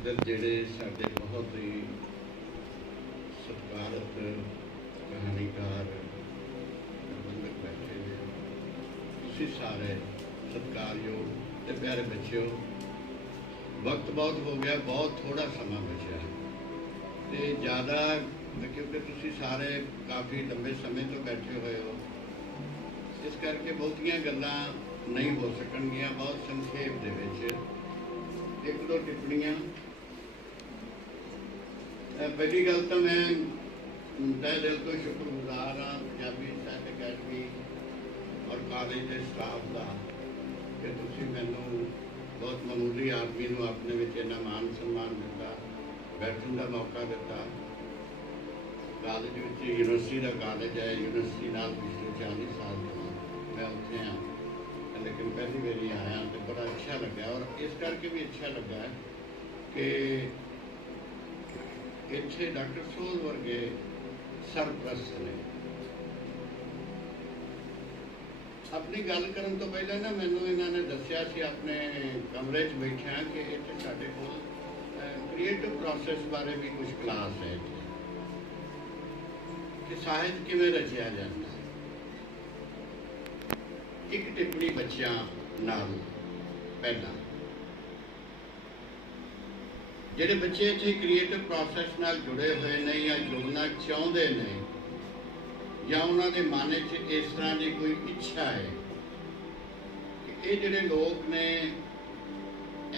इधर जेड़े साडे बहुत ही सत्कारत कहानीकार प्रबंधक बैठे ने, तुसीं सारे सत्कारयोग ते प्यारे बच्चों, वक्त बहुत हो गया, बहुत थोड़ा समा बचा ते ज़्यादा क्योंकि तुसीं सारे काफ़ी लंबे समय तो बैठे हुए हो, इस करके बहुतियां गल्लां नहीं हो सकणगियां। बहुत संक्षेप दे विच एक दो टिप्पणियां। पहली गल तो मैं तहे दिल तो शुक्रगुजार हाँ पंजाबी साहित्य अकैडमी और कॉलेज के स्टाफ का कि तुसीं मैनूं बहुत मामूली आदमी नूं अपने विच इन्ना मान सम्मान दिता, बैठण का मौका दिता। कॉलेज विच यूनिवर्सिटी का कॉलेज है, यूनिवर्सिटी नाल पिछले 40 साल तो मैं उत्थे हाँ, लेकिन पहली बारी आया तो बड़ा अच्छा लगा। और इस करके भी अच्छा लगा कि इत्थे डॉक्टर सोल वर्गे सरप्रस्त ने। अपनी गल करन तो पहले ना मैनूं इन्होंने दस्सिया सी अपने कमरे च बैठा कि इत्थे साडे कोल क्रिएटिव प्रोसैस बारे भी कुछ क्लास है कि साहित्य किवें रचिया जाता है। एक टिप्पणी बच्चों नाल पहला, जिहड़े बच्चे इत्थे क्रिएटिव प्रोसैस नाल जुड़े हुए ने या जुड़ना चाहते हैं या उन्होंने मन च इस तरह की कोई इच्छा है कि ये जिहड़े लोग ने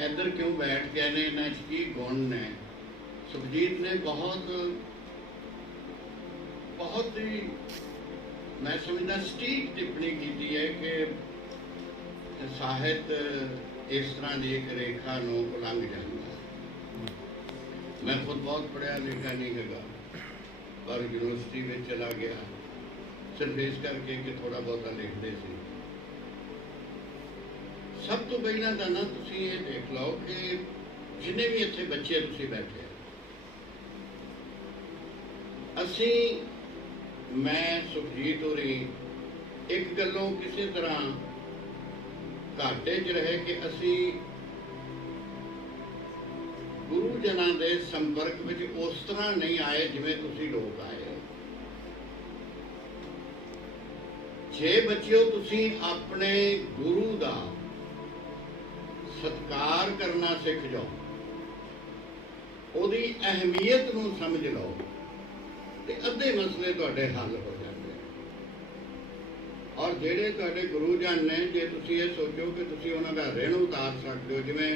इधर क्यों बैठ गए ने, इन्हां च की गुण ने। सुखजीत ने बहुत बहुत ही मैं समझदा सटीक टिप्पणी की है कि साहित्य इस तरह की एक रेखा नूं उलंघ जाता है। मैं खुद बहुत पढ़िया लिखा नहीं है, पर यूनिवर्सिटी में चला गया सिर्फ इस करके कि थोड़ा बहुत लिखते थे। सब तो पहला तो ना तुसीं ये देख लो कि जिन्हें भी इत्थे बच्चे तुसीं बैठे, असी मैं सुखजीत होरी एक गलों किसी तरह घाटे च रहे कि असी गुरुजनां दे संपर्क में उस तरह नहीं आए जिवें तुसीं लोग आए। जे बच्चिओ तुसीं अपने गुरु दा सत्कार करना सीख जाओ, उहदी अहमियत नूं समझ लो, ते अद्धे मसले तुहाडे हल हो जाते। और जिहड़े तुहाडे गुरुजन ने, जे तुसीं ये सोचो कि तुसीं उन्हां दा ऋण उतार सकते हो, जिवें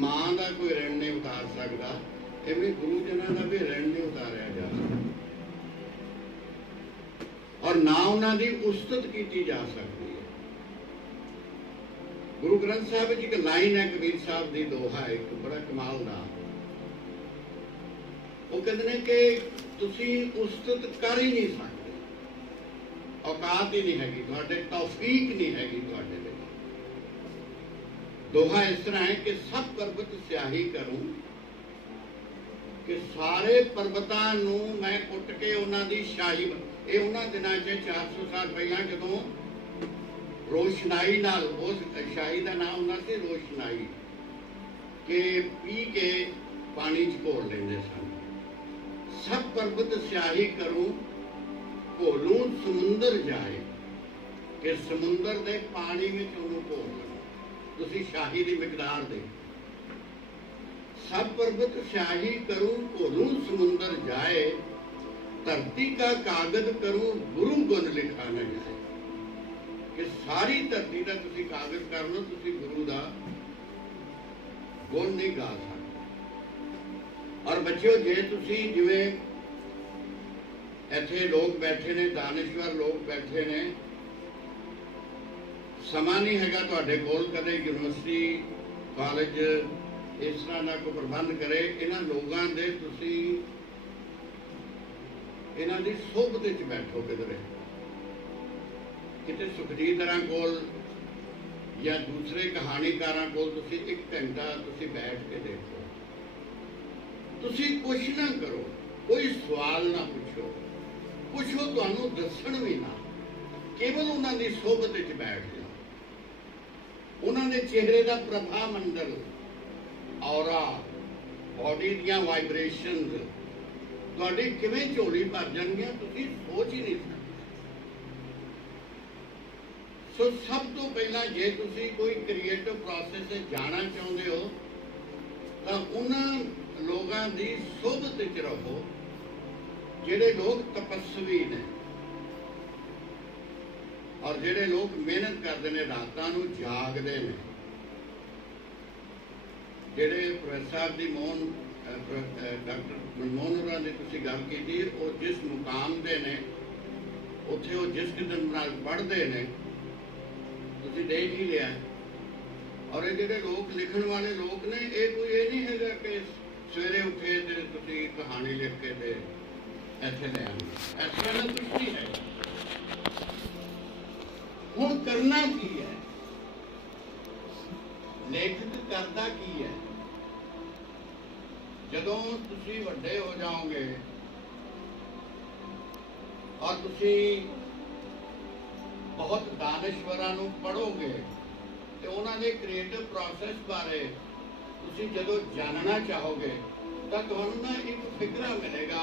मां दा कोई ऋण नहीं उतार सकदा, इवें गुरुजनां दा भी ऋण नहीं उतारिया जा सकदा और ना उन्हां दी उस्तत कीती जा सकदी है। गुरु ग्रंथ साहिब विच एक लाइन है, कबीर साहब दी दोहा, एक बड़ा कमाल दा। वो कहते हैं कि तुसी उस्तत कर ही नहीं सकते, औकात ही नहीं हैगी, तुहाडे तौफीक नहीं हैगी तुहाडे विच। दोहा इस तरह है कि सब पर्वत स्याही करूं, कि सारे पर्वतां नूं मैं कुट के उन्हां दी शाही। ये उन्हां दिनां 400 साल पहला जदों रोशनाई नाल, उस शाही का नाम होंदा सी रोशनाई, के पी के पानी च घोल लेंदे सन। सब पर्वत स्याही करूं, घोलूं समुंदर जाए, कि समुंदर दे पानी में उन्होंने घोल लो, तुसी शाही की मिकदार दे। सब पर्वत स्याही करूं, घोलूं समुंदर जाए, धरती का कागज करूं, गुरु गुण लिखा न जाए। कि सारी धरती का तुसी कागज कर लो, तुसी गुरु का गुण नहीं गा सकते। और बच्चों, जे तुसी जिवें इत्थे लोग बैठे ने, दानिश्वर लोग बैठे ने, समा नहीं हैगा तुहाडे कोल कदे यूनिवर्सिटी कॉलेज इस तरह का कोई प्रबंध करे। इन्हां लोगां दे तुसी इन्हां दी सोबत विच बैठो, किधरे किते सुखजीत हरां कोल या दूसरे कहानीकारां कोल तुसी 1 घंटा तुसी बैठ के देखो। तुसी कुछ ना करो, कोई सवाल ना पूछो, पुछो तुहानूं दस्सण भी ना, केवल उन्हां दी सोबत विच बैठ जाओ। उन्होंने चेहरे का प्रभा मंडल, औरा, बॉडी ਦੀਆਂ ਵਾਈਬ੍ਰੇਸ਼ਨਸ ਤੁਹਾਡੀ ਕਿਵੇਂ ਝੋਲੀ ਭਰ ਜਾਣਗੀਆਂ ਤੁਸੀਂ ਸੋਚ ਹੀ ਨਹੀਂ ਸਕਦੇ। ਸੋ ਸਭ ਤੋਂ ਪਹਿਲਾਂ ਜੇ ਤੁਸੀਂ ਕੋਈ ਕ੍ਰੀਏਟਿਵ ਪ੍ਰੋਸੈਸ 'ਚ ਜਾਣਾ ਚਾਹੁੰਦੇ ਹੋ ਤਾਂ ਉਹਨਾਂ ਲੋਕਾਂ ਦੀ ਸੋਭਤ 'ਚ ਰਹੋ ਜਿਹੜੇ ਲੋਕ ਤਪਸਵੀ ਨੇ ਔਰ ਜਿਹੜੇ ਲੋਕ ਮਿਹਨਤ ਕਰਦੇ ਨੇ, ਰਾਤਾਂ ਨੂੰ ਜਾਗਦੇ ਨੇ। ਜਿਹੜੇ ਪ੍ਰੋਫੈਸਰ ਸਾਹਿਬ ਦੀ ਡਾਕਟਰ ਮਨਮੋਹਨ ਹੋਰਾਂ ਦੀ ਤੁਸੀਂ ਗੱਲ ਕੀਤੀ, ਉਹ ਜਿਸ ਮੁਕਾਮ ਦੇ ਨੇ ਉੱਥੇ ਉਹ ਜਿਸ ਕਿਸਮ ਨਾਲ ਪੜ੍ਹਦੇ ਨੇ ਤੁਸੀਂ ਦੇਖ ਹੀ ਲਿਆ। ਔਰ ਇਹ ਜਿਹੜੇ ਲੋਕ ਲਿਖਣ ਵਾਲੇ ਲੋਕ ਨੇ, ਇਹ ਕੋਈ ਇਹ ਨਹੀਂ ਹੈਗਾ ਕਿ ਸਵੇਰੇ ਉੱਠੇ ਤੇ ਤੁਸੀਂ ਕਹਾਣੀ ਲਿਖ ਕੇ ਤੇ ਇੱਥੇ ਲੈ ਆਉਂਦੇ, ਇਸ ਤਰ੍ਹਾਂ ਕੁਝ ਨਹੀਂ ਹੈ। ਹੁਣ ਕਰਨਾ ਕੀ ਹੈ? ਲੇਖਕ ਕਰਦਾ ਕੀ ਹੈ? ਜਦੋਂ ਤੁਸੀਂ ਵੱਡੇ ਹੋ ਜਾਓਗੇ ਔਰ ਤੁਸੀਂ ਬਹੁਤ ਦਾਨਸ਼ਵਰਾਂ ਨੂੰ ਪੜ੍ਹੋਗੇ ਤੇ ਉਹਨਾਂ ਦੇ ਕ੍ਰੀਏਟਿਵ ਪ੍ਰੋਸੈਸ ਬਾਰੇ ਤੁਸੀਂ ਜਦੋਂ ਜਾਣਨਾ ਚਾਹੋਗੇ ਤਾਂ ਤੁਹਾਨੂੰ ਨਾ ਇੱਕ ਫਿਕਰਾ ਮਿਲੇਗਾ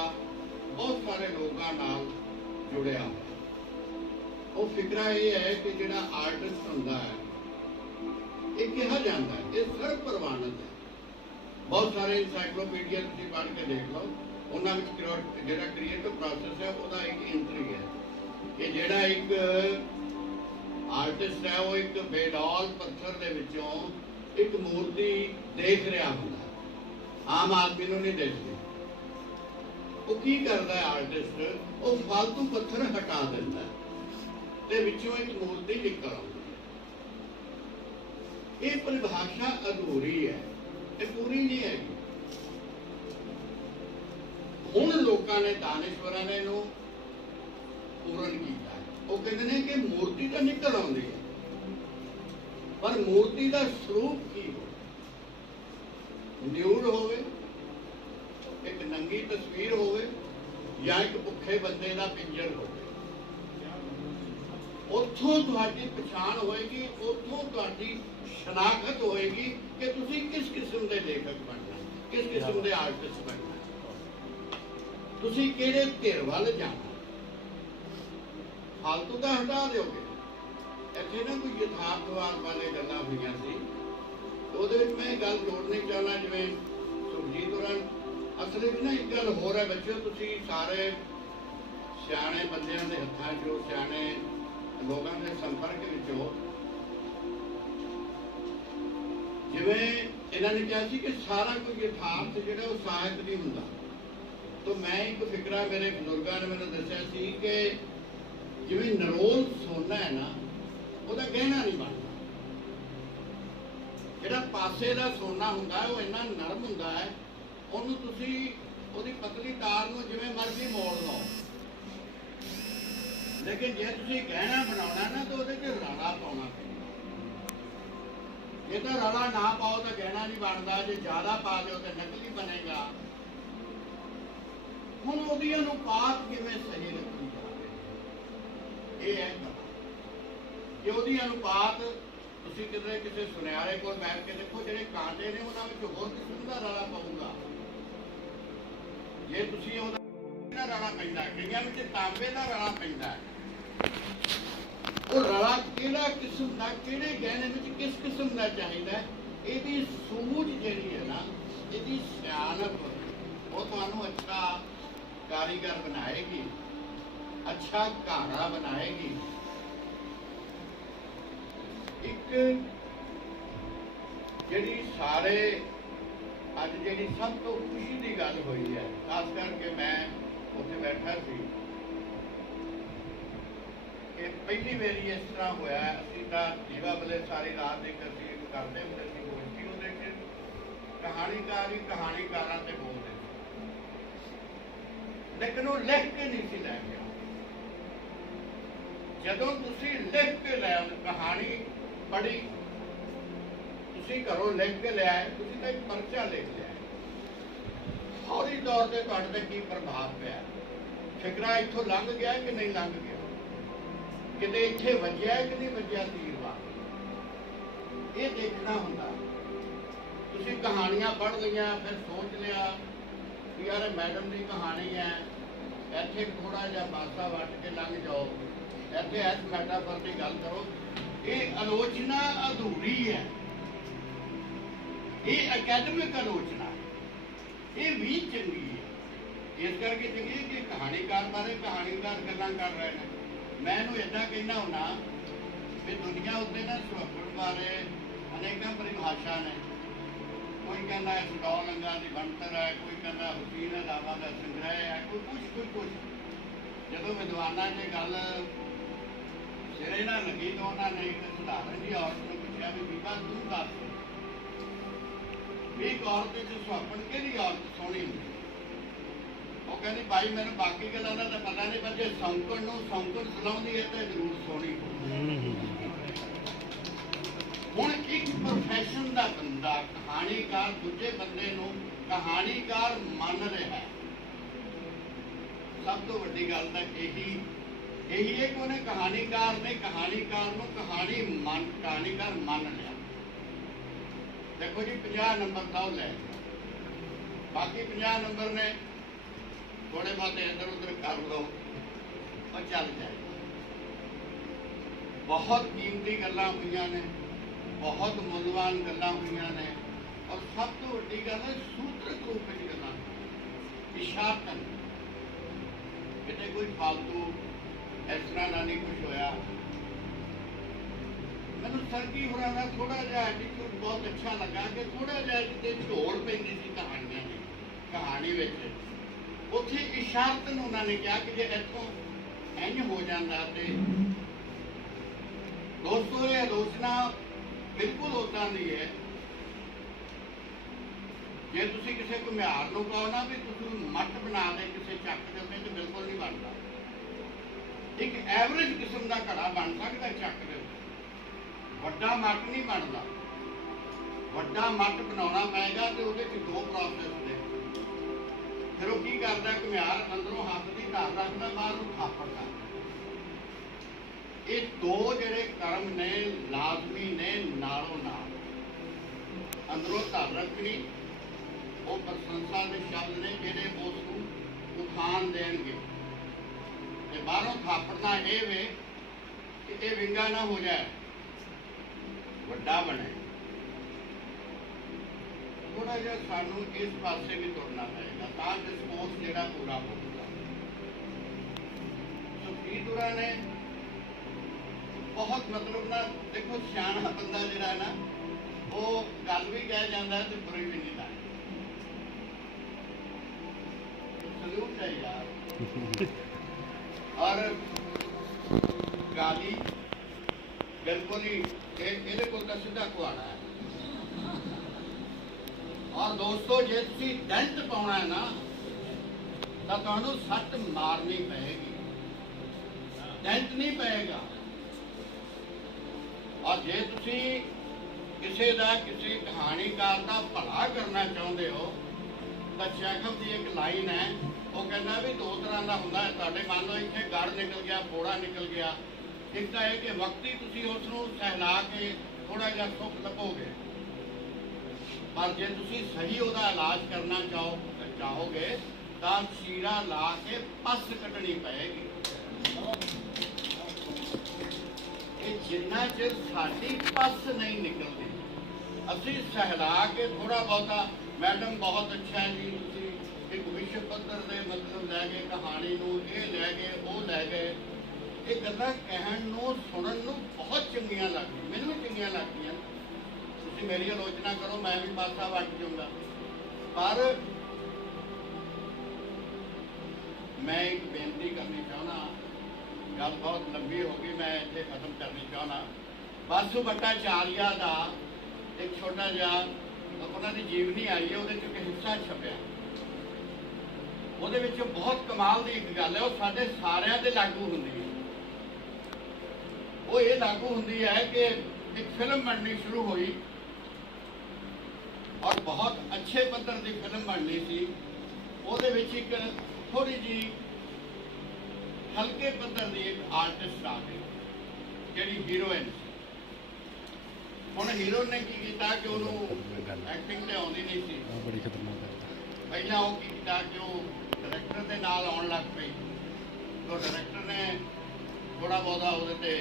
ਬਹੁਤ ਸਾਰੇ ਲੋਕਾਂ ਨਾਲ ਜੁੜਿਆ। ਉਹ ਫਿਕਰਾ ਇਹ ਹੈ ਕਿ ਜਿਹੜਾ ਆਰਟਿਸਟ ਹੁੰਦਾ ਹੈ ਇਹ ਕਿਹਾ ਜਾਂਦਾ ਹੈ, ਇਹ ਸਰਬ ਪ੍ਰਵਾਨਿਤ ਹੈ। ਬਹੁਤ ਸਾਰੇ ਇਨਸਾਈਕਲੋਪੀਡੀਆ ਤੁਸੀਂ ਪੜ੍ਹ ਕੇ ਦੇਖ ਲਓ, ਉਹਨਾਂ ਵਿੱਚ ਜਿਹੜਾ ਕ੍ਰੀਏਟਿਵ ਪ੍ਰੋਸੈਸ ਹੈ ਉਹਦਾ ਇੱਕ ਐਂਟਰੀ ਹੈ ਕਿ ਜਿਹੜਾ ਇੱਕ ਆਰਟਿਸਟ ਹੈ ਉਹ ਇੱਕ ਬੇਡੌਲ ਪੱਥਰ ਦੇ ਵਿੱਚੋਂ ਇੱਕ ਮੂਰਤੀ ਦੇਖ ਰਿਹਾ ਹੁੰਦਾ, ਆਮ ਆਦਮੀ ਨੂੰ ਨਹੀਂ ਦੇਖਦੀ। ਉਹ ਕੀ ਕਰਦਾ ਹੈ ਆਰਟਿਸਟ? ਉਹ ਫालतू ਪੱਥਰ ਹਟਾ ਦਿੰਦਾ ਤੇ ਵਿੱਚੋਂ ਇੱਕ ਮੂਰਤੀ ਨਿਕਲ ਆਉਂਦੀ ਹੈ। ਇਹ ਪਰਿਭਾਸ਼ਾ ਅਧੂਰੀ ਹੈ, ਇਹ ਪੂਰੀ ਨਹੀਂ ਹੈਗੀ। ਹੁਣ ਲੋਕਾਂ ਨੇ, ਦਾਨਸ਼ਵਰਾਂ ਨੇ ਇਹਨੂੰ ਪੂਰਨ ਕੀਤਾ। ਉਹ ਕਹਿੰਦੇ ਨੇ ਕਿ ਮੂਰਤੀ ਤਾਂ ਨਿਕਲ ਆਉਂਦੀ ਹੈ, ਪਰ ਮੂਰਤੀ ਦਾ ਸਰੂਪ ਕੀ ਹੋਵੇ? ਨਿਊਡ ਹੋਵੇ, ਇੱਕ ਨੰਗੀ ਤਸਵੀਰ ਹੋਵੇ, ਜਾਂ ਇੱਕ ਭੁੱਖੇ ਬੰਦੇ ਦਾ ਪਿੰਜਰ ਹੋਵੇ। ਉੱਥੋਂ ਤੁਹਾਡੀ ਪਛਾਣ ਹੋਏਗੀ, ਉੱਥੋਂ ਤੁਹਾਡੀ ਸ਼ਨਾਖਤ ਹੋਏਗੀ ਕਿ ਤੁਸੀਂ ਕਿਸ ਕਿਸਮ ਦੇ ਲੇਖਕ ਬਣਨਾ, ਕਿਸ ਕਿਸਮ ਦੇ ਆਰਟਿਸਟ ਬਣਨਾ, ਤੁਸੀਂ ਕਿਹੜੇ ਧਿਰ ਵੱਲ ਜਾਣਾ। ਫालतू ਦਾ ਹਟਾ ਦਿਓਗੇ। ਇੱਥੇ ਨਾ ਕੋਈ ਯਥਾਰਥਵਾਦ ਵਾਲੇ ਗੱਲਾਂ ਹੋਈਆਂ ਸੀ, ਉਹਦੇ ਵਿੱਚ ਮੈਂ ਗੱਲ ਜੋੜਨੀ ਚਾਹੁੰਦਾ। ਜਿਵੇਂ ਸੁਖਜੀਤ ਹੋਰਾਂ, ਅਸਲ ਵਿੱਚ ਨਾ ਇੱਕ ਗੱਲ ਹੋਰ ਹੈ ਬੱਚਿਓ, ਤੁਸੀਂ ਸਾਰੇ ਸਿਆਣੇ ਬੰਦਿਆਂ ਦੇ ਹੱਥਾਂ 'ਚੋਂ, ਸਿਆਣੇ ਲੋਕਾਂ ਦੇ ਸੰਪਰਕ ਵਿੱਚੋਂ, ਜਿਵੇਂ ਇਹਨਾਂ ਨੇ ਕਿਹਾ ਸੀ ਕਿ ਸਾਰਾ ਕੋਈ ਯਥਾਰਥ ਜਿਹੜਾ ਉਹ ਸਾਹਿਤ ਨਹੀਂ ਹੁੰਦਾ। ਤਾਂ ਮੈਂ ਇੱਕ ਫਿਕਰਾ ਮੇਰੇ ਬਜ਼ੁਰਗਾਂ ਨੇ ਮੈਨੂੰ ਦੱਸਿਆ ਸੀ ਕਿ ਜਿਵੇਂ ਨਰੋਲ ਸੋਨਾ ਹੈ ਨਾ, ਉਹਦਾ ਗਹਿਣਾ ਨਹੀਂ ਬਣਦਾ। ਜਿਹੜਾ ਪਾਸੇ ਦਾ ਸੋਨਾ ਹੁੰਦਾ ਉਹ ਇੰਨਾ ਨਰਮ ਹੁੰਦਾ ਹੈ, ਉਹਨੂੰ ਤੁਸੀਂ ਉਹਦੀ ਪਤਲੀ ਤਾਰ ਨੂੰ ਜਿਵੇਂ ਮਰਜ਼ੀ ਮੋੜ ਲਓ। ਲੇਕਿਨ ਜੇ ਤੁਸੀਂ ਗਹਿਣਾ ਬਣਾਉਣਾ ਨਾ ਤਾਂ ਉਹਦੇ 'ਚ ਰਾੜਾ ਪਾਉਣਾ ਪੈਂਦਾ। ਜੇ ਤਾਂ ਰਾੜਾ ਨਾ ਪਾਓ ਤਾਂ ਗਹਿਣਾ ਨਹੀਂ ਬਣਦਾ, ਜੇ ਜ਼ਿਆਦਾ ਪਾ ਦਿਓ ਤਾਂ ਨਕਲੀ ਬਣੇਗਾ। ਹੁਣ ਉਹਦੀ ਅਨੁਪਾਤ ਕਿਵੇਂ ਸਹੀ ਰੱਖੀ ਜਾਵੇ, ਇਹ ਹੈ ਕਿ ਉਹਦੀ ਅਨੁਪਾਤ ਤੁਸੀਂ ਕਿਤੇ ਕਿਸੇ ਸੁਨਿਆਰੇ ਕੋਲ ਬੈਠ ਕੇ ਦੇਖੋ, ਜਿਹੜੇ ਕਾਂਟੇ ਨੇ ਉਹਨਾਂ ਵਿੱਚ ਹੋਰ ਕਿਸਮ ਦਾ ਰਾੜਾ ਪਊਗਾ। ਜੇ ਤੁਸੀਂ ਉਹਦਾ ਰਾੜਾ ਪੈਂਦਾ, ਕਈਆਂ ਵਿੱਚ ਤਾਂਬੇ ਦਾ ਰਾੜਾ ਪੈਂਦਾ, ਉਹ ਰਾੜਾ ਕਿਹੜਾ ਕਿਸਮ ਦਾ, ਕਿਹੜੇ ਗਹਿਣੇ ਵਿੱਚ ਕਿਸ ਕਿਸਮ ਦਾ ਚਾਹੀਦਾ, ਇਹਦੀ ਸੂਝ ਜਿਹੜੀ ਹੈ ਨਾ, ਇਹਦੀ ਸਿਆਣਪ, ਉਹ ਤੁਹਾਨੂੰ ਅੱਛਾ ਕਾਰੀਗਰ ਬਣਾਏਗੀ, ਅੱਛਾ ਘਾੜਾ ਬਣਾਏਗੀ। ਇੱਕ ਜਿਹੜੀ ਸਾਰੇ ਅੱਜ ਜਿਹੜੀ ਸਭ ਤੋਂ ਖੁਸ਼ੀ ਦੀ ਗੱਲ ਹੋਈ ਹੈ, ਖਾਸ ਕਰਕੇ ਮੈਂ ਉੱਥੇ ਬੈਠਾ ਸੀ ਕਿ ਪਹਿਲੀ ਵਾਰੀ ਇਸ ਤਰ੍ਹਾਂ ਹੋਇਆ। ਅਸੀਂ ਤਾਂ ਜੀਵਾ ਬਲੇ ਸਾਰੀ ਰਾਤ ਇੱਕ ਅਸੀਂ ਕਰਦੇ ਹੁੰਦੇ ਸੀ ਗੋਸ਼ਟੀ, ਉਹਦੇ 'ਚ ਕਹਾਣੀਕਾਰ ਹੀ ਕਹਾਣੀਕਾਰਾਂ ਤੇ ਬੋਲਦੇ ਸੀ, ਲੇਕਿਨ ਉਹ ਲਿਖ ਕੇ ਨਹੀਂ ਸੀ ਲੈ ਗਿਆ। ਜਦੋਂ ਤੁਸੀਂ ਲਿਖ ਕੇ ਲੈ ਕਹਾਣੀ ਪੜ੍ਹੀ, ਤੁਸੀਂ ਘਰੋਂ ਲਿਖ ਕੇ ਲਿਆਏ, ਤੁਸੀਂ ਤਾਂ ਇੱਕ ਪਰਚਾ ਲਿਖ ਲਿਆ, ਫੌਰੀ ਤੌਰ ਤੇ ਤੁਹਾਡੇ ਤੇ ਕੀ ਪ੍ਰਭਾਵ ਪਿਆ, ਫਿਕਰਾ ਇੱਥੋਂ ਲੰਘ ਗਿਆ ਕਿ ਨਹੀਂ ਲੰਘ ਗਿਆ, ਕਿਤੇ ਇੱਥੇ ਵੱਜਿਆ ਕਿ ਨਹੀਂ ਵੱਜਿਆ ਤੀਰ ਵਾਰ, ਇਹ ਦੇਖਣਾ ਹੁੰਦਾ। ਤੁਸੀਂ ਕਹਾਣੀਆਂ ਪੜ੍ਹ ਲਈਆਂ, ਫਿਰ ਸੋਚ ਲਿਆ ਵੀ ਯਾਰ ਇਹ ਮੈਡਮ ਦੀ ਕਹਾਣੀ ਹੈ, ਇੱਥੇ ਥੋੜਾ ਜਿਹਾ ਪਾਸਾ ਵੱਟ ਕੇ ਲੰਘ ਜਾਓ, ਇੱਥੇ ਇਸ ਮੈਟਾਫਰ ਦੀ ਗੱਲ ਕਰੋ। ਇਹ ਆਲੋਚਨਾ ਅਧੂਰੀ ਹੈ, ਇਹ ਅਕੈਡਮਿਕ ਆਲੋਚਨਾ ਇਹ ਵੀ ਚੰਗੀ ਹੈ। ਇਸ ਕਰਕੇ ਚੰਗੀ ਹੈ ਕਿ ਕਹਾਣੀਕਾਰ ਬਾਰੇ ਕਹਾਣੀਕਾਰ ਗੱਲਾਂ ਕਰ ਰਹੇ ਨੇ। ਮੈਂ ਇਹਨੂੰ ਇੱਦਾਂ ਕਹਿੰਦਾ ਹੁੰਨਾ ਵੀ ਦੁਨੀਆ ਉੱਤੇ ਨਾ ਸੁਹੱਪਣ ਬਾਰੇ ਅਨੇਕਾਂ ਪਰਿਭਾਸ਼ਾ ਨੇ। ਕੋਈ ਕਹਿੰਦਾ ਇਹ ਸਡੌਲੰਗਾ ਦੀ ਬਣਤਰ ਹੈ, ਕੋਈ ਕਹਿੰਦਾ ਹੁਸੈਨ ਅਦਾਵਾ ਦਾ ਸੰਗ੍ਰਹਿ ਹੈ, ਕੋਈ ਕੁਛ। ਜਦੋਂ ਵਿਦਵਾਨਾਂ ਨੇ ਗੱਲ ਸਿਰੇ ਨਾਲ ਲੱਗੀ ਤਾਂ ਉਹਨਾਂ ਨੇ ਇੱਕ ਸਧਾਰਨ ਜਿਹੀ ਔਰਤ ਨੂੰ ਪੁੱਛਿਆ ਵੀ ਬੀਬਾ ਤੂੰ ਦੱਸ ਵੀ ਇੱਕ ਔਰਤ ਵਿੱਚ ਸੁਹੱਪਣ ਕਿਹੜੀ ਔਰਤ ਸੋਹਣੀ ਹੁੰਦੀ? ਉਹ ਕਹਿੰਦੀ ਭਾਈ ਮੈਨੂੰ ਬਾਕੀ ਗੱਲਾਂ ਦਾ ਤਾਂ ਪਤਾ ਨਹੀਂ, ਪਰ ਜੇ ਸੌਂਕਣ ਨੂੰ ਸੌਂਕਣ ਸੁਣਾਉਂਦੀ ਹੈ ਤਾਂ ਜ਼ਰੂਰ ਸੋਹਣੀ ਹੋਊਗੀ। ਹੁਣ ਇੱਕ ਪ੍ਰੋਫੈਸ਼ਨ ਦਾ ਬੰਦਾ ਕਹਾਣੀਕਾਰ ਦੂਜੇ ਬੰਦੇ ਨੂੰ ਕਹਾਣੀਕਾਰ ਮੰਨ ਰਿਹਾ ਹੈ। ਸਭ ਤੋਂ ਵੱਡੀ ਗੱਲ ਤਾਂ ਇਹੀ ਹੈ ਕਿ ਉਹਨੇ ਕਹਾਣੀਕਾਰ ਨੂੰ ਕਹਾਣੀਕਾਰ ਮੰਨ ਲਿਆ। ਦੇਖੋ ਜੀ 50 ਨੰਬਰ ਤਾਂ ਉਹ ਲੈ, ਬਾਕੀ 50 ਨੰਬਰ ਨੇ ਥੋੜੇ ਬਹੁਤੇ ਇੱਧਰ ਉੱਧਰ ਕਰ ਲਓ ਉਹ ਚੱਲ ਜਾਏ। ਬਹੁਤ ਕੀਮਤੀ ਗੱਲਾਂ ਹੋਈਆਂ ਨੇ, ਬਹੁਤ ਮੁੱਲਵਾਨ ਗੱਲਾਂ ਹੋਈਆਂ ਨੇ, ਔਰ ਸਭ ਤੋਂ ਵੱਡੀ ਗੱਲ ਹੈ ਸੂਤਰਕ ਰੂਪ ਵਿੱਚ ਗੱਲਾਂ, ਇਸ਼ਾਰਤਨ। ਕਿਤੇ ਕੋਈ ਫਾਲਤੂ ਇਸ ਤਰ੍ਹਾਂ ਦਾ ਨਹੀਂ ਕੁਛ ਹੋਇਆ। ਮੈਨੂੰ ਸਰਕੀ ਹੋਰਾਂ ਦਾ ਥੋੜਾ ਜਿਹਾ ਐਟੀਟਿਊਡ ਬਹੁਤ ਅੱਛਾ ਲੱਗਾ ਕਿ ਥੋੜਾ ਜਿਹਾ ਕਿਤੇ ਝੋਲ ਪੈਂਦੀ ਸੀ ਕਹਾਣੀਆਂ ਦੀ, ਕਹਾਣੀ ਵਿੱਚ ਉੱਥੇ ਇਸ਼ਾਰਤਨ ਉਹਨਾਂ ਨੇ ਕਿਹਾ ਕਿ ਜੇ ਇੱਥੋਂ ਇੰਝ ਹੋ ਜਾਂਦਾ ਤੇ ਦੋਸਤੋ ਇਹ ਆਲੋਚਨਾ ਬਿਲਕੁਲ ਉਦਾਂ ਦੀ ਹੈ। ਜੇ ਤੁਸੀਂ ਕਿਸੇ ਘੁਮਿਆਰ ਨੂੰ ਕਹੋ ਨਾ ਵੀ ਤੁਸੀਂ ਮੱਟ ਬਣਾ ਦੇ ਕਿਸੇ ਚੱਕ ਦੇ ਉੱਤੇ, ਤਾਂ ਬਿਲਕੁਲ ਨਹੀਂ ਬਣਦਾ। ਇੱਕ ਐਵਰੇਜ ਕਿਸਮ ਦਾ ਘੜਾ ਬਣ ਸਕਦਾ ਚੱਕ ਦੇ ਉੱਤੇ, ਵੱਡਾ ਮੱਟ ਨਹੀਂ ਬਣਦਾ। ਵੱਡਾ ਮੱਟ ਬਣਾਉਣਾ ਪਏਗਾ ਤੇ ਉਹਦੇ 'ਚ 2 ਪ੍ਰੋਸੈਸ ਨੇ। ਫਿਰ ਉਹ ਕੀ ਕਰਦਾ, ਘੁਮਿਆਰ ਅੰਦਰੋਂ ਹੱਥ ਦੀ ਧਾਰ ਰੱਖਦਾ, ਬਾਹਰੋਂ ਥਾਪੜ ਕਰਦਾ। ਇਹ 2 ਜਿਹੜੇ ਕਰਮ ਨੇ ਲਾਜ਼ਮੀ ਨੇ ਨਾਲੋਂ ਨਾਲ। ਅੰਦਰੋਂ ਧਾਰ ਰੱਖਣੀ ਉਹ ਪ੍ਰਸ਼ੰਸਾ ਦੇ ਸ਼ਬਦ ਨੇ ਜਿਹੜੇ ਉਸ ਨੂੰ ਉਠਾਨ ਦੇਣਗੇ, ਤੇ ਬਾਹਰੋਂ ਥਾਪੜਨਾ ਇਹ ਵੇ ਕਿ ਇਹ ਵਿੰਗਾ ਨਾ ਹੋ ਜਾਏ, ਵੱਡਾ ਬਣੇ। ਥੋੜਾ ਜਿਹਾ ਸਾਨੂੰ ਇਸ ਪਾਸੇ ਵੀ ਤੁਰਨਾ ਪਏਗਾ ਤਾਂ ਡਿਸਕੋਰਸ ਜਿਹੜਾ ਪੂਰਾ ਹੋਊਗਾ। ਸੁਖੀਦੁਰਾ ਨੇ ਬਹੁਤ ਮਤਲਬ ਨਾ, ਦੇਖੋ ਸਿਆਣਾ ਬੰਦਾ ਜਿਹੜਾ ਨਾ ਉਹ ਗੱਲ ਵੀ ਕਹਿ ਜਾਂਦਾ ਤੇ ਬੁਰੀ ਵੀ ਨਹੀਂ ਲੱਗਦੀ। ਸਲੂਟ ਹੈ ਯਾਰ। ਔਰ ਗਾਲੀ ਬਿਲਕੁਲ ਹੀ ਇਹਦੇ ਕੋਲ ਤਾਂ ਸਿੱਧਾ ਕੁਹਾੜਾ ਹੈ। ਔਰ ਦੋਸਤੋ ਜੇ ਤੁਸੀਂ ਡੈਂਟ ਪਾਉਣਾ ਹੈ ਨਾ ਤਾਂ ਤੁਹਾਨੂੰ ਸੱਟ ਮਾਰਨੀ ਪਏਗੀ, ਡੈਂਟ ਨਹੀਂ ਪਏਗਾ। ਔਰ ਜੇ ਤੁਸੀਂ ਕਿਸੇ ਕਹਾਣੀਕਾਰ ਦਾ ਭਲਾ ਕਰਨਾ ਚਾਹੁੰਦੇ ਹੋ ਤਾਂ ਚੈਖਵ ਦੀ ਇੱਕ ਲਾਈਨ ਹੈ, ਉਹ ਕਹਿੰਦਾ ਵੀ 2 ਤਰ੍ਹਾਂ ਦਾ ਹੁੰਦਾ ਹੈ। ਤੁਹਾਡੇ ਮੰਨ ਲਓ ਇੱਥੇ ਗੜ ਨਿਕਲ ਗਿਆ, ਫੋੜਾ ਨਿਕਲ ਗਿਆ। ਇੱਕ ਤਾਂ ਇਹ ਕਿ ਵਕਤੀ ਤੁਸੀਂ ਉਸ ਨੂੰ ਸਹਿਲਾ ਕੇ ਥੋੜਾ ਜਿਹਾ ਸੁੱਖ ਲੱਭੋਗੇ, ਪਰ ਜੇ ਤੁਸੀਂ ਸਹੀ ਉਹਦਾ ਇਲਾਜ ਕਰਨਾ ਚਾਹੋਗੇ ਤਾਂ ਚੀਰਾ ਲਾ ਕੇ ਪੱਸ ਕੱਢਣੀ ਪਏਗੀ। ਇਹ ਜਿੰਨਾ ਚਿਰ ਸਾਡੀ ਪੱਸ ਨਹੀਂ ਨਿਕਲਦੀ, ਅਸੀਂ ਸਹਿਲਾ ਕੇ ਥੋੜਾ ਬਹੁਤਾ ਮੈਡਮ ਬਹੁਤ ਅੱਛਾ ਹੈ ਜੀ, ਤੁਸੀਂ ਇੱਕ ਵਿਸ਼ਵ ਪੱਧਰ ਦੇ ਮਤਲਬ ਲੈ ਗਏ ਕਹਾਣੀ ਨੂੰ, ਇਹ ਲੈ ਗਏ ਉਹ ਲੈ ਗਏ, ਇਹ ਗੱਲਾਂ ਕਹਿਣ ਨੂੰ ਸੁਣਨ ਨੂੰ ਬਹੁਤ ਚੰਗੀਆਂ ਲੱਗਦੀਆਂ, ਮੈਨੂੰ ਵੀ ਚੰਗੀਆਂ ਲੱਗਦੀਆਂ। ਤੁਸੀਂ ਮੇਰੀ ਆਲੋਚਨਾ ਕਰੋ, ਮੈਂ ਵੀ ਪਾਸਾ ਵੱਟ ਜਾਊਂਗਾ। ਪਰ ਮੈਂ ਇੱਕ ਬੇਨਤੀ ਕਰਨੀ ਚਾਹੁੰਦਾ, ਗੱਲ ਬਹੁਤ ਲੰਬੀ ਹੋ ਗਈ, ਮੈਂ ਇੱਥੇ ਖਤਮ ਕਰਨੀ ਚਾਹੁੰਦਾ। ਬਾਸੂ ਭੱਟਾਚਾਰੀਆ ਦਾ ਇੱਕ ਛੋਟਾ ਜਿਹਾ ਉਹਨਾਂ ਦੀ ਜੀਵਨੀ ਆਈ ਹੈ, ਉਹਦੇ 'ਚ ਇੱਕ ਹਿੱਸਾ ਛਪਿਆ। ਉਹਦੇ ਵਿੱਚ ਬਹੁਤ ਕਮਾਲ ਦੀ ਇੱਕ ਗੱਲ ਹੈ, ਉਹ ਸਾਡੇ ਸਾਰਿਆਂ ਤੇ ਲਾਗੂ ਹੁੰਦੀ ਹੈ। ਉਹ ਇਹ ਲਾਗੂ ਹੁੰਦੀ ਹੈ ਕਿ ਇੱਕ ਫਿਲਮ ਬਣਨੀ ਸ਼ੁਰੂ ਹੋਈ ਔਰ ਬਹੁਤ ਅੱਛੇ ਪੱਧਰ ਦੀ ਫਿਲਮ ਬਣਨੀ ਸੀ। ਉਹਦੇ ਵਿੱਚ ਇੱਕ ਥੋੜੀ ਜਿਹੀ ਹਲਕੇ ਪੱਧਰ ਦੀ ਇੱਕ ਆਰਟਿਸਟ ਆ ਗਈ ਜਿਹੜੀ ਹੀਰੋਇਨ ਸੀ। ਹੁਣ ਹੀਰੋ ਨੇ ਕੀ ਕੀਤਾ ਕਿ ਉਹਨੂੰ ਐਕਟਿੰਗ ਤੇ ਆਉਂਦੀ ਨਹੀਂ ਸੀ, ਬੜੀ ਖਤਰਨਾਕ ਹੈ। ਪਹਿਲਾਂ ਉਹ ਕੀ ਕੀਤਾ ਕਿ ਉਹ ਡਾਇਰੈਕਟਰ ਦੇ ਨਾਲ ਆਉਣ ਲੱਗ ਪਈ। तो डायरेक्टर ने थोड़ा बहुत ਉਹਦੇ ਤੇ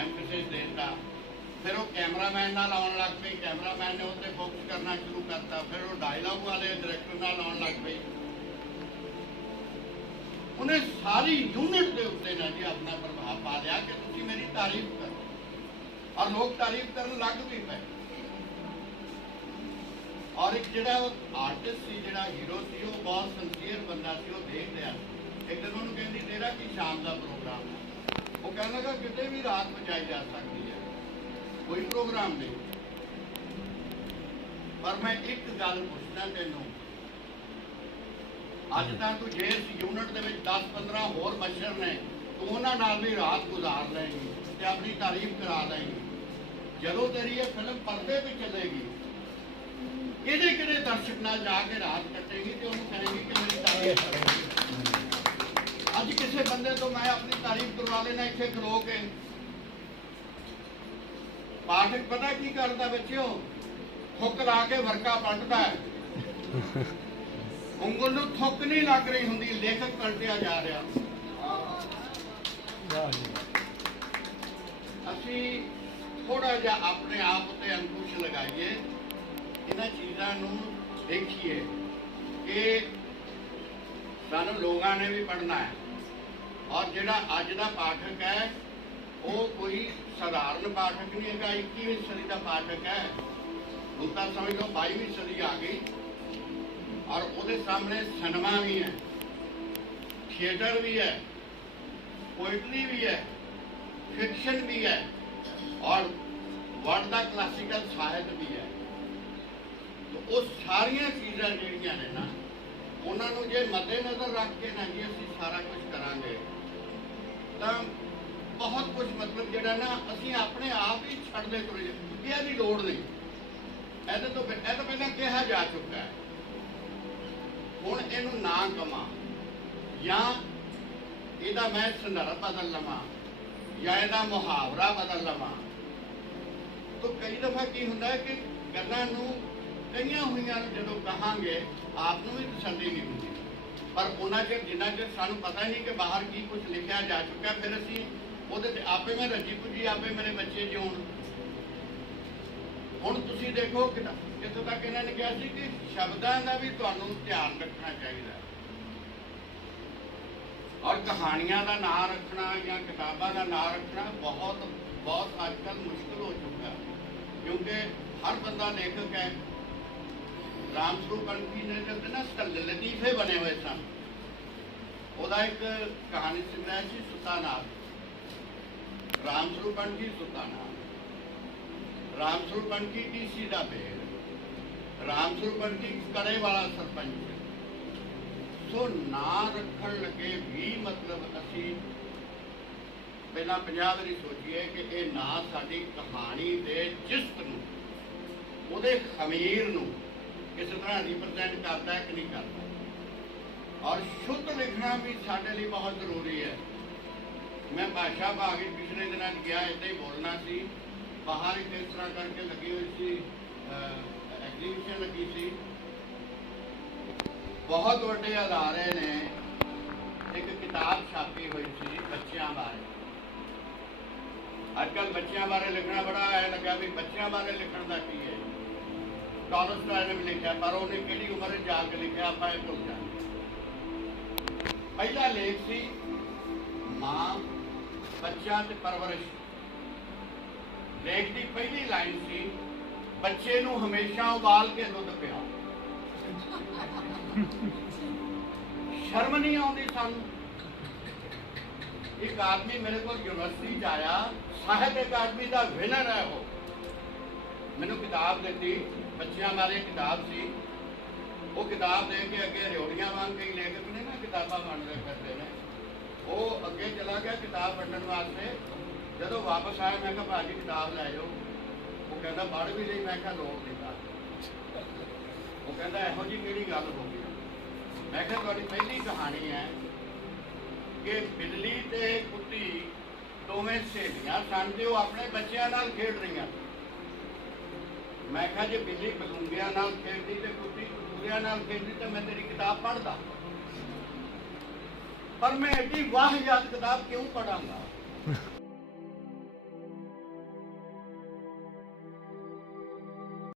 ਐਮਫੈਸਿਸ ਦੇਤਾ। फिर वो कैमरामैन नाल आउण लग पई, कैमरामैन ने उत्ते फोकस करना शुरू करता। फिर वो डायलॉग वाले डायरेक्टर नाल आउण लग पई। उन्हें सारी यूनिट के उत्ते ना जी अपना प्रभाव पा लिया कि तुसीं मेरी तारीफ करो, और लोग तारीफ करन लग भी पे। और एक जिहड़ा आर्टिस्ट सी, जिहड़ा हीरो सी, वो बहुत सिंसीयर बंदा सी। वो देख रहा एक दिन उन्होंने कहती तेरा की शाम का प्रोग्राम है। वो कह लगा कितने भी रात बचाई जा सकती है, कोई प्रोग्राम नहीं। पर मैं एक गल पूछना तेनों, अज तक तू जे इस यूनिट के 10-15 होर मच्छर ने, तू उन्होंने नाल भी रात गुजार लेगी ते अपनी तारीफ करा लेगी। जदों तेरी ये फिल्म पर्दे पर चलेगी, किहड़े दर्शक नाल जाके रात कटेगी तो उन्होंने कहेगी कि मेरी तारीफ करेगी। अज किसी बंदे तो मैं अपनी तारीफ करवा लेना इत्थे खलो के। पाठक पता की करता बच्चों, थुक ला के वर्का पलटता है। उंगल नूं थुक नहीं लग रही हुंदी, लेखक पलटिया जा रहा। असी थोड़ा जिहा अपने आप उत्ते अंकुश लगाइए, इन्हां चीज़ां नूं देखिए कि सानूं लोगां ने भी पढ़ना है। और जिहड़ा अज दा पाठक है वो कोई साधारण पाठक नहीं है, 21वीं सदी का पाठक है। हुण तां समझ लो 22वीं सदी आ गई, और उसके सामने सिनेमा भी है, थिएटर भी है, पोइट्री भी है, फिक्शन भी है, और वर्ल्ड का क्लासिकल साहित्य भी है। तो वो सारिया चीज़ां जिहड़ियां ने ना, उन्होंने जे मद्देनज़र रख के ना जी असीं सारा कुछ करांगे तो बहुत कुछ मतलब जिहड़ा ना असीं अपने आप ही छड्डदे तुरे जांगे। इसदी लोड़ नहीं, ਇਹਦੇ ਤੋਂ ਪਹਿਲਾਂ ਕਿਹਾ ਜਾ ਚੁੱਕਾ है। ਹੁਣ ਇਹਨੂੰ ना कमा या ਇਹਦਾ मैं संदर्भ बदल लवां या ਇਹਦਾ मुहावरा बदल लवां, तो कई दफ़ा की हुंदा है कि गल्लां नूं कईयां होईयां जदों कहांगे आप नूं भी तसल्ली नहीं हुंदी। पर उन्ना चਿਰ जिन्ना चਿਰ सानूं पता ही नहीं कि बाहर की कुछ लिखा जा चुका, फिर असीं ਉਹਦੇ ਤੇ आपे मैं रजी पुजी आपे मेरे बच्चे जिउण। ਹੁਣ ਤੁਸੀਂ ਦੇਖੋ ਕਿੱਥੋਂ ਤੱਕ ਇਹਨਾਂ ਨੇ ਕਿਹਾ ਸੀ ਕਿ ਸ਼ਬਦਾਂ ਦਾ ਵੀ ਤੁਹਾਨੂੰ ਧਿਆਨ ਰੱਖਣਾ ਚਾਹੀਦਾ, ਔਰ ਕਹਾਣੀਆਂ ਦਾ ਨਾਂ ਰੱਖਣਾ ਜਾਂ ਕਿਤਾਬਾਂ ਦਾ ਨਾਂ ਰੱਖਣਾ बहुत आजकल मुश्किल हो चुका है, क्योंकि हर बंदा लेखक है। रामस्वरूप अंकी ने जब ना लतीफे बने हुए सन, ਉਹਦਾ एक कहानी सुनाया सी सुतानाथ। रामस्वरूप अंकी सुतानाथ, रामस्वरूप अंकी टीसी का बेर, रामस्वरूप अंकी कड़े वाला सरपंच। सो ना रखण लगे भी मतलब असी पहला 50 वारी सोचिए कि ये ना साडी कहानी दे जिस्त नूं, उहदे खमीर नूं किस तरह रिप्रजेंट करता है कि नहीं करता। और शुद्ध लिखना भी साडे लिए बहुत जरूरी है। मैं भाषा भाग पिछले दिनों गया, इदा ही बोलना सी, बाहर एक इस तरह करके लगी हुई सी एग्जीबिशन लगी सी। बहुत बड़े अदारे ने एक किताब छापी हुई सी बच्चों बारे। अजकल बच्चों बारे लिखना बड़ा है लगा भी बच्चों बारे लिखण का की है। टॉलस्टॉय ने भी लिखा, पर उन्हें किहड़ी उम्र जाके लिखा आप भुल जाए। पहला लेख सी मां बच्चा ते परवरिश। लेख की पहली लाइन सी बच्चे नूं हमेशा उबाल के दुध पिया। शर्म नहीं आती सानू। एक आदमी मेरे को यूनिवर्सिटी आया, साहित्य अकादमी का विनर है वो, मैनू किताब दी बच्चों बारे किताब सी। वो किताब दे के अगे रियोड़ियां वांग कई लेखक ने ना किताबा बन रहे करते हैं, वो अगे चला गया किताब पढ़ने वास्ते। जदों वापस आया मैं कहा भाजी किताब लै जाओ, वो कहता पढ़ भी ली। मैं कहा लोड़ नहीं पढ़। वो कहता इहो जी किहड़ी गल हो गई। मैं कहा तुहाडी पहली कहानी है कि बिल्ली ते कुत्ती दोवें सहेलियां सन ते वो अपने बच्चों नाल खेड रही। ਮੈਂ ਕਿਹਾ ਜੇ ਬਿੱਲੀ ਬਲੂੰਗਿਆਂ ਨਾਲ ਖੇਡਦੀ ਤੇ ਕੁੱਤੀ ਕਤੂਰਿਆਂ ਨਾਲ ਖੇਡਦੀ ਤਾਂ ਮੈਂ ਤੇਰੀ ਕਿਤਾਬ ਪੜ੍ਹਦਾ, ਪਰ ਮੈਂ ਐਡੀ ਵਾਹਿਯਾਤ ਕਿਤਾਬ ਕਿਉਂ ਪੜਾਂਗਾ।